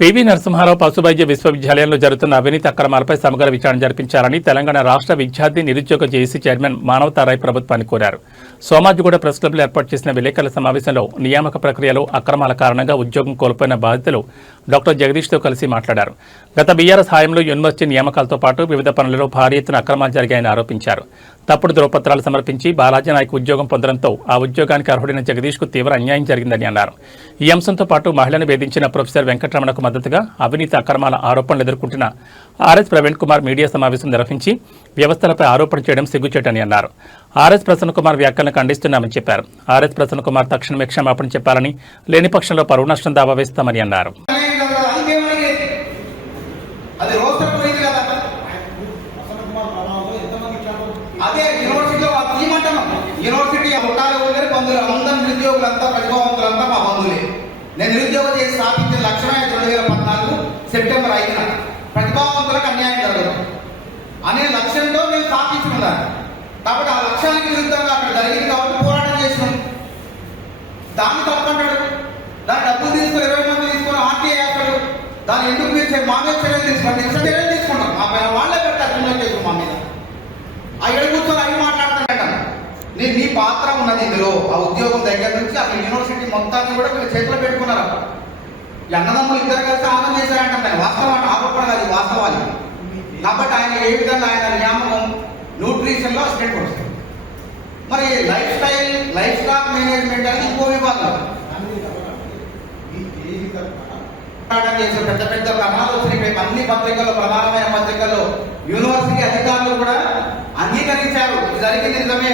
PV Narasimha Rao పశువైద్య విశ్వవిద్యాలయంలో జరుగుతున్న అవినీతి అక్రమాలపై సమగ్ర విచారణ జరిపించాలని తెలంగాణ రాష్ట్ర విద్యార్థి నిరుద్యోగ జేఏసీ చైర్మన్ మానవతారాయ్ ప్రభుత్వాన్ని కోరారు. సోమాజిగూడ ప్రెస్ క్లబ్లో ఏర్పాటు చేసిన విలేకరుల సమావేశంలో నియామక ప్రక్రియలో అక్రమాల కారణంగా ఉద్యోగం కోల్పోయిన బాధితులు డాక్టర్ జగదీష్తో కలిసి మాట్లాడారు. గత బీఆర్ఎస్ హయాంలో యూనివర్సిటీ నియామకాలతో పాటు వివిధ పనులలో భారీ ఎత్తున అక్రమాలు జరిగాయని ఆరోపించారు. తప్పుడు ధ్రువపత్రాలు సమర్పించి బాలాజీ నాయక్ ఉద్యోగం పొందడంతో ఆ ఉద్యోగానికి అర్హుడైన జగదీష్కు తీవ్ర అన్యాయం జరిగిందని అన్నారు. ఈ అంశంతో పాటు మహిళను వేధించిన ప్రొఫెసర్ వెంకటరమణకు మద్దతుగా అవినీతి అక్రమాల ఆరోపణలు ఎదుర్కొంటున్న ఆర్ఎస్ ప్రవీణ్ కుమార్ మీడియా సమావేశం నిర్వహించి వ్యవస్థలపై ఆరోపణ చేయడం సిగ్గుచేటని అన్నారు. ఆర్ఎస్ ప్రసన్న కుమార్ వ్యాఖ్యలను ఖండిస్తున్నామని చెప్పారు. ఆర్ఎస్ ప్రసన్న కుమార్ తక్షణమే క్షమాపణ చెప్పాలని, లేని పక్షంలో పరువు నష్టం దావా వేస్తామని అన్నారు. యూనివర్సిటీ ముఠాలు బంధువులు అందరు నిరుద్యోగులంతా ప్రతిభావంతులంతా మా బంధువులే. నేను నిరుద్యోగం చేసి స్థాపించిన లక్ష్యమే 2014 సెప్టెంబర్ 5న ప్రతిభావంతులకు అన్యాయం జరగదు అనే లక్ష్యంతో మేము స్థాపించుకున్నాను. కాబట్టి ఆ లక్ష్యానికి విరుద్ధంగా అక్కడ జరిగింది కాబట్టి పోరాటం చేసినాం. దాన్ని తప్పంటాడు, దాని డబ్బులు తీసుకుని 20 మంది తీసుకుని ఆర్టీఐ వేస్తాడు. దాన్ని ఎందుకు మీరు మా మీద చర్యలు తీసుకోండి, చర్యలు తీసుకుంటాం. మా పైన వాళ్ళే పెట్టారు మా మీద. ఆ ఎడ కూర్చొని అవి మాట్లాడుతుంటాను. నీ పాత్ర ఉన్నది ఇందులో. ఆ ఉద్యోగం దగ్గర నుంచి అసలు యూనివర్సిటీ మొత్తాన్ని కూడా మీరు చేతిలో పెట్టుకున్నారు. అన్నదమ్ములు ఇద్దరు కలిసి ఆనందం చేశారంటే వాస్తవం, ఆరోపణ కాదు, వాస్తవాలు. కాబట్టి ఆయన ఏ విధంగా ఆయన నియామకం న్యూట్రిషన్లో అసిస్టెంట్ వస్తుంది. మరి లైఫ్ స్టాక్ మేనేజ్మెంట్ అనేది ఇంకో విభాగం చేసే పెద్ద పెద్ద కర్మాలు వచ్చినాయి. అన్ని పత్రికల్లో, ప్రధానమైన పత్రికల్లో యూనివర్సిటీ అధికారులు కూడా అంగీకరించారు. ఇది జరిగింది నిజమే,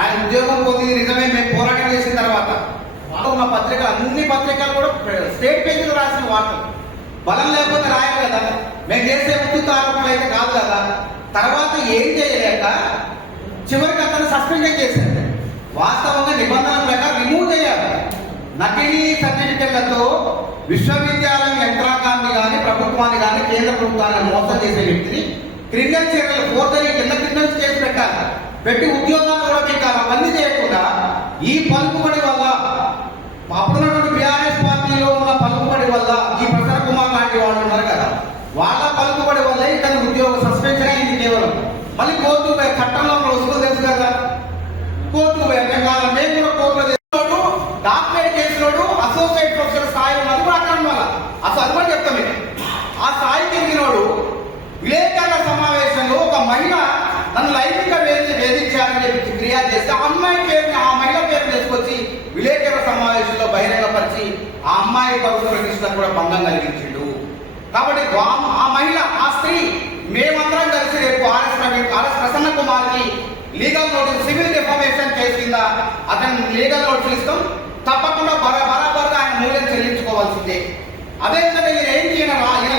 ఆయన ఉద్యోగం పొందింది నిజమే, మేము పోరాటం చేసిన తర్వాత. ఉన్న పత్రికలు, అన్ని పత్రికలు కూడా స్టేట్ పేజీలో రాసిన వార్తలు. బలం లేకపోతే రాయాలి కదా, మేము చేసే ఉద్యుత్ ఆరోపణలు అయితే కాదు కదా. తర్వాత ఏం చేయలేక చివరికి అతను సస్పెండ్ చేశారు. వాస్తవంగా నిబంధనల ప్రకారం రిమూవ్ చేయాలి. నకిలీ సర్టిఫికెట్లతో విశ్వవిద్యాలయం యంత్రాంగాన్ని కానీ, ప్రభుత్వాన్ని కానీ, కేంద్ర ప్రభుత్వాన్ని మోసం చేసే వ్యక్తిని క్రిమినల్ చర్యలు ఫోర్జరీ కింద క్రిమినల్స్ చేసి పెట్టాలి, పెట్టి ఉద్యోగాలు కూడా పెట్టాలి. అవన్నీ చేయకుండా ఈ పలుకుబడి వల్ల, అప్పుడున్నటువంటి బీఆర్ఎస్ పార్టీలో ఉన్న పలుకుబడి వల్ల, ఈ ప్రసన్న కుమార్ లాంటి వాళ్ళు ఉన్నారు కదా, వాళ్ళ పలుకుబడి వల్ల ఇతని ఉద్యోగం సస్పెన్షన్ అయింది. కేవలం మళ్ళీ కోర్టు చట్టంలో వస్తువులు తెలుసు కదా, కోర్టు మేము కూడా కోర్టులో చేసినోడు, డాక్టరేట్ చేసినోడు, అసోసియేట్ ప్రొఫెసర్ స్థాయి ఉన్నది కూడా అక్కడ వల్ల అసలు అది కూడా చెప్తాం. ఆ స్థాయికి ఎదిగినోడు విలేకరుల సమావేశంలో ఒక మహిళ నన్ను లైంగిక వేధించారని చెప్పి ఫిర్యాదు చేస్తే ఆ మహిళ పేరు తీసుకొచ్చి విలేకరుల సమావేశంలో బహిరంగపరిచి ఆ అమ్మాయి పరువు ప్రతిష్టకు కూడా భంగం కలిగించిండు. కాబట్టి ఆ మహిళ, ఆ స్త్రీ, మేమందరం కలిసి రేపు ఆర్ఎస్ ప్రసన్న కుమార్కి legal notice, civil defamation case కింద అతను లీగల్ నోటీస్ ఇస్తాం. తప్పకుండా బరాబర్గా ఆయన మూల్యం చెల్లించుకోవాల్సిందే. అదేవిధంగా ఈయన ఏం ఈయన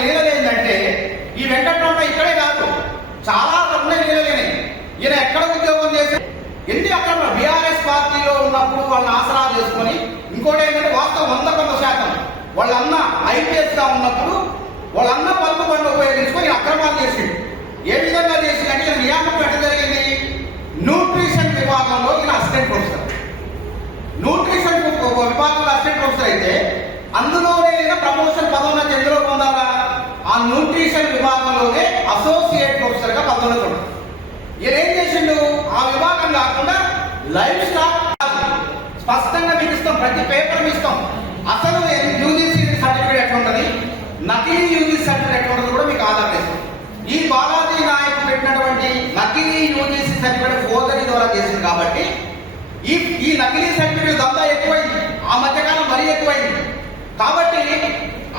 లీగల్ ఏంటంటే, ఈ వెంకటరమణ ఇక్కడే కాదు, చాలా లీగలేనే. ఈయన ఎక్కడ ఉద్యోగం చేసి ఎన్ని అక్కడ బీఆర్ఎస్ పార్టీలో ఉన్నప్పుడు వాళ్ళని ఆసరా చేసుకొని, ఇంకోటి ఏంటంటే వాస్తవం 100% వాళ్ళన్న ఐపీఎస్ గా ఉన్నప్పుడు వాళ్ళన్న పలుకుబడిని ఉపయోగించుకొని అక్రమాలు చేసిండు. ఏ విధంగా చేసిందంటే ఈయన నియామకం ఎట్లా జరిగింది, న్యూట్రిషన్ విభాగంలో ఈయన అసిస్టెంట్ ప్రొఫెసర్. న్యూట్రిషన్ విభాగంలో అసిస్టెంట్ ప్రొఫెసర్ అయితే అందులోనే ఈయన ప్రమోషన్ పదోన్నతి ఎందులో పొందాలా, ఆ న్యూట్రిషన్ విభాగంలోనే అసోసియేట్ ప్రొఫెసర్ గా పదోన్నతి ఉంది. ఈయన ఏం చేసిండు, ఆ విభాగం కాకుండా లైఫ్ స్టాక్ స్పష్టంగా మీకు ఇస్తాం, ప్రతి పేపర్ ఇస్తాం. అసలు యూజీసీ సర్టిఫికేట్ ఎట్లా ఉంటుంది, నకిలీ యూజీసీ సర్టిఫికేట్ ఎట్లా ఉంటుంది కూడా మీకు ఆధార్ చేస్తాం. ఈ బాలాజీ నాయక్ పెట్టినటువంటి నకిలీ యూజీసీ సర్టిఫికేట్ ఫోర్జరీ ద్వారా చేసింది. కాబట్టి ఈ నకిలీ సర్టిఫికేట్ దందా ఎక్కువైంది, ఆ మధ్యకాలం మరీ ఎక్కువైంది. కాబట్టి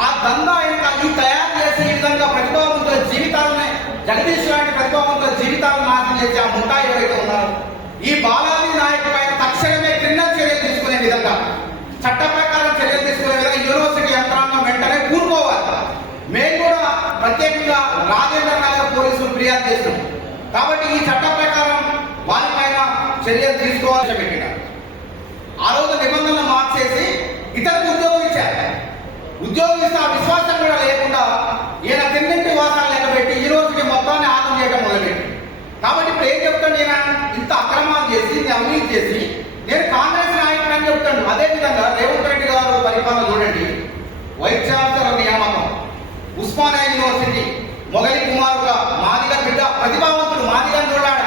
ఆ దందా ఈ తయారు చేసి ఈ విధంగా ప్రతిభావంతుల జీవితాలనే, జగదీష్ లాంటి ప్రతిభావంతుల జీవితాలను నాశనం చేసి ఆ ముఠా ఎవరైతే ఉన్నారో, ఈ బాలాజీ నాయక్ పైన తక్షణమే క్రిమినల్ చర్యలు తీసుకునే విధంగా, చట్ట ప్రకారం చర్యలు తీసుకునే విధంగా యూనివర్సిటీ యంత్రాంగం వెంటనే కూరుకోవాలి. మేము కూడా ప్రత్యేకంగా రాజేంద్ర నగర్ పోలీసులు ఫిర్యాదు చేస్తున్నాం. కాబట్టి ఈ చట్ట ప్రకారం వారిపైన చర్యలు తీసుకోవాల్సి పెట్టినారు. ఆ రోజు నిబంధనలు మార్చేసి ఇతరులకు ఉద్యోగం ఇచ్చారు. ఉద్యోగం ఇస్తే ఆ విశ్వాసం కూడా లేకుండా ఈయన తిన్నింటి వాసాలు లెక్క పెట్టి యూనివర్సిటీ మొత్తాన్ని ఆగం చేయడం మొదలుపెట్టి. కాబట్టి ఇప్పుడు ఏం చెప్తాను, నేను ఇంత అక్రమాలు చేసి, అవినీతి చేసి నేను కాంగ్రెస్ నాయకుడు అని చెప్తాను. అదేవిధంగా రేవంత్ రెడ్డి గారు పరిపాలన చూడండి, వైస్ ఛాన్సలర్ నియామకం ఉస్మానియా యూనివర్సిటీ మొగలి కుమారుగా మాదిగ బిడ్డ ప్రతిభావంతుడు, మాదిగ చూడాడ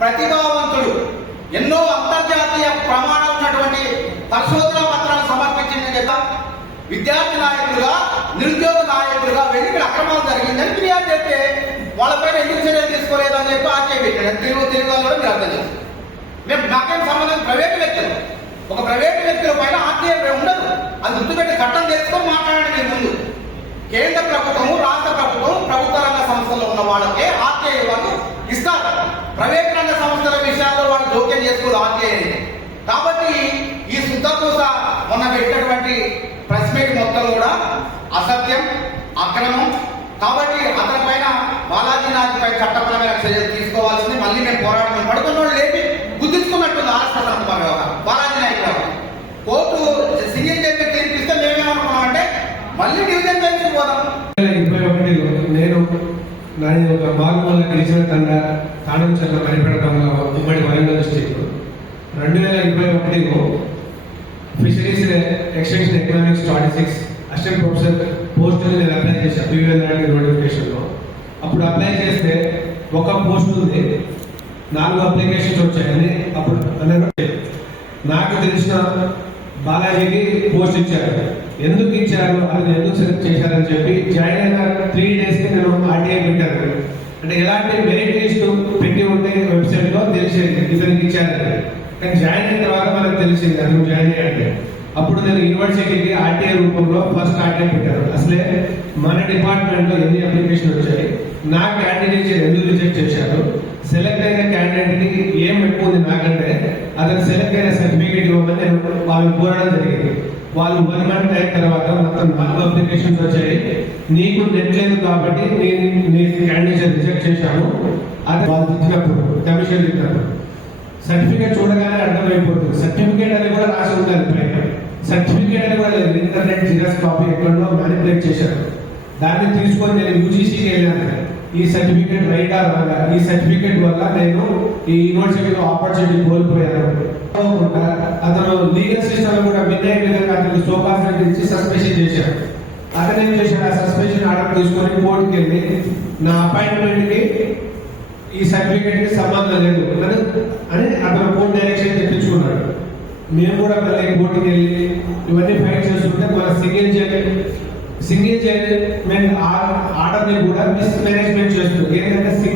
ప్రతిభావంతుడు, ఎన్నో అంతర్జాతీయ ప్రమాణాలు ఉన్నటువంటి పరిశోధన పత్రాలు సమర్పించిన చేత విద్యార్థి నాయకులుగా, నిరుద్యోగ నాయకులుగా వెళ్ళి ఇక్కడ అక్రమాలు జరిగిందని ఫిర్యాదు చేస్తే వాళ్ళపైన ఎందుకు చర్యలు తీసుకోలేదని చెప్పి ఆర్టీఐ పెట్టాడు. తెలుగు వాళ్ళు కూడా మీరు అర్థం చేస్తారు. మేము మాకేం సంబంధం, ప్రైవేటు వ్యక్తులు, ఒక ప్రైవేటు వ్యక్తుల పైన ఆర్టీఐ ఉండదు. అది గుర్తుపెట్టి చట్టం చేసుకొని మాట్లాడండి. ముందు కేంద్ర ప్రభుత్వము, రాష్ట్ర ప్రభుత్వం, ప్రభుత్వ రంగ సంస్థల్లో ఉన్న వాళ్ళకే ఆర్టీఐ వాళ్ళు ఇస్తారు. ప్రైవేట్ రంగ సంస్థల విషయాల్లో వాళ్ళు జోక్యం చేసుకోదు ఆర్టీఐ. కాబట్టి ఈ శుద్ధపూస మొన్న పెట్టినటువంటి ప్రెస్ మీట్ మొత్తం కూడా అసత్యం, అక్రమం. కాబట్టి అతని పైన బాలాజీనాథ్ పై చట్టపరమైన చర్యలు తీసుకోవాల్సింది. మళ్ళీ మేము పోరాటం పడుకున్న వాళ్ళు లేపి గుర్తించుకున్నట్టుంది ఆర్ఎస్ఎస్ అనుకున్న వ్యవహారం. బాలాజీ నాయక్ గారు కోర్టు సింగిల్ జడ్జి తీర్పిస్తే మేమేమనుకున్నామంటే మళ్ళీ డివిజన్ బెంచ్కి పోదాం. 2021లో నేను నాది ఒక మారుమూల గిరిజన తాండం చర్ల భయపడటంలో ఉమ్మడి వరంగల్ డిస్ట్రిక్ట్ 2021లో fisheries extension economics statistics assistant professor post నేను అప్లై చేశాను PVL నోటిఫికేషన్లో. అప్పుడు అప్లై చేస్తే ఒక పోస్ట్ ఉంది, 4 అప్లికేషన్స్ వచ్చాయని అప్పుడు అన్నారు. నాకు తెలిసిన బాలాజీకి పోస్ట్ ఇచ్చారు. ఎందుకు ఇచ్చారు, అది ఎందుకు సెలెక్ట్ చేశారని చెప్పి జాయిన్ అయిన 3 డేస్కి నేను ఆర్టీఐ పెట్టాను. అంటే ఎలాంటి మెరిట్ లిస్ట్ పెట్టి ఉంటే వెబ్సైట్లో తెలిసేది ఇతనికి ఇచ్చారని. కానీ జాయిన్ అయిన తర్వాత మనకు తెలిసింది అది జాయిన్ అయ్యాడు. అప్పుడు నేను యూనివర్సిటీకి ఆర్టీఐ రూపంలో ఫస్ట్ ఆర్టీఐ పెట్టాను. అసలే మన డిపార్ట్మెంట్లో ఎన్ని అప్లికేషన్ వచ్చాయి, నా క్యాండిడేట్ ఎందుకు రిజెక్ట్ చేశారు, సెలెక్ట్ అయిన క్యాండిడేట్కి ఏం ఎక్కువ ఉంది నాకంటే అతను సెలెక్ట్ అయిన సర్టిఫికేట్ ఇవ్వమని నేను వాళ్ళని కోరడం జరిగింది. వాళ్ళు 1 మంత్ అయిన తర్వాత మొత్తం 4 అప్లికేషన్స్ వచ్చాయి. నీకు నెట్ లేదు కాబట్టి నేను క్యాండిడేట్ రిజెక్ట్ చేశాను. అది వాళ్ళు ఇచ్చినప్పుడు కమిషన్ ఇచ్చినప్పుడు సర్టిఫికేట్ చూడగానే అర్థమైపోతుంది. సర్టిఫికేట్ అని కూడా రాసి ఉండాలి పైన. సర్టిఫికేట్ అని కూడా లేదు, ఇంటర్నెట్ జిరాక్స్ కాపీ ఎక్కడో మ్యానిపులేట్ చేశారు. దాన్ని తీసుకొని నేను యూజీసీకి వెళ్ళాను. ఈ సర్టిఫికేట్ రైటా రాగా, ఈ సర్టిఫికేట్ వల్ల నేను ఈ యూనివర్సిటీలో ఆపర్చునిటీ కోల్పోయాను. అతను లీగల్ సిస్టమ్ కూడా వినయ విధంగా అతనికి సోపాస్ ఇచ్చి సస్పెన్షన్ చేశాడు. అతను ఏం చేశాడు, ఆ సస్పెన్షన్ ఆర్డర్ తీసుకొని కోర్టుకి వెళ్ళి నా అపాయింట్మెంట్ కి ఈ సర్టిఫికేట్ కి సంబంధం లేదు అని అతను కోర్టు డైరెక్షన్ తెప్పించుకున్నాడు. మేము కూడా మళ్ళీ కోర్టుకి వెళ్ళి ఇవన్నీ ఫైట్ చేస్తుంటే మన సింగిల్ జడ్జ్మెంట్ ఆర్డర్ ని కూడా మిస్ మేనేజ్మెంట్ చేస్తుంది. ఏంటంటే